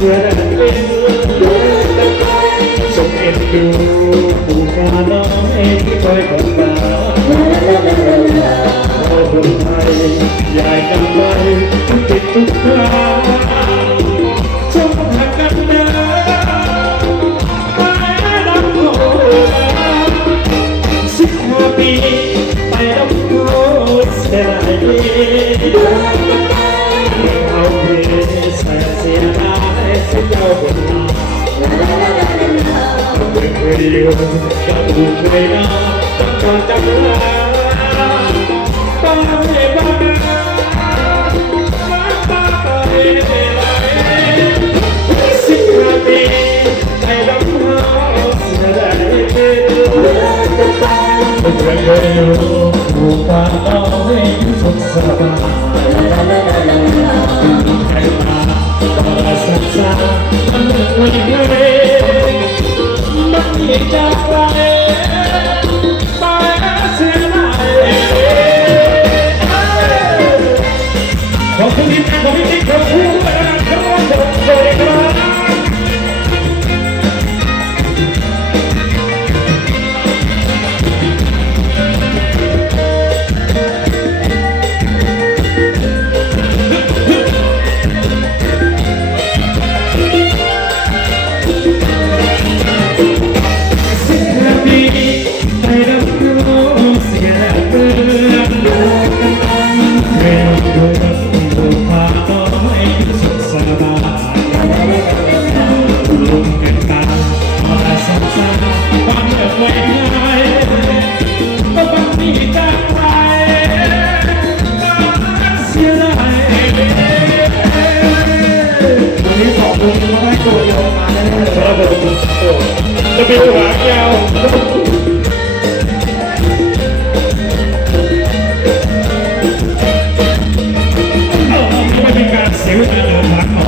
mưa nắng lên mưa đổ đất sống em yêu phù sa nắng em quay còn cả hoa vườn hay dài cành bay kết thúc ra trong hạt cánh đá tay đắm khổ sức happy tay đắm khổ sẽ lại đi người yêu đã đủ người đó chẳng còn chẳng nữa ta về ba Người yêu buồn ta đau hay sốt xa Hãy subscribe cho kênh Ghiền Mì Gõ Để không bỏ lỡ những video hấp dẫn ขอบคุณทีมงานของพี่ติ๊กครับคู่ไปนะ ไม่วันนี้สองคนมาได้ตัวเดียวมาได้เลยรับผมะเป็นหางยาวไม่เป็นการเสียเวลาหลัง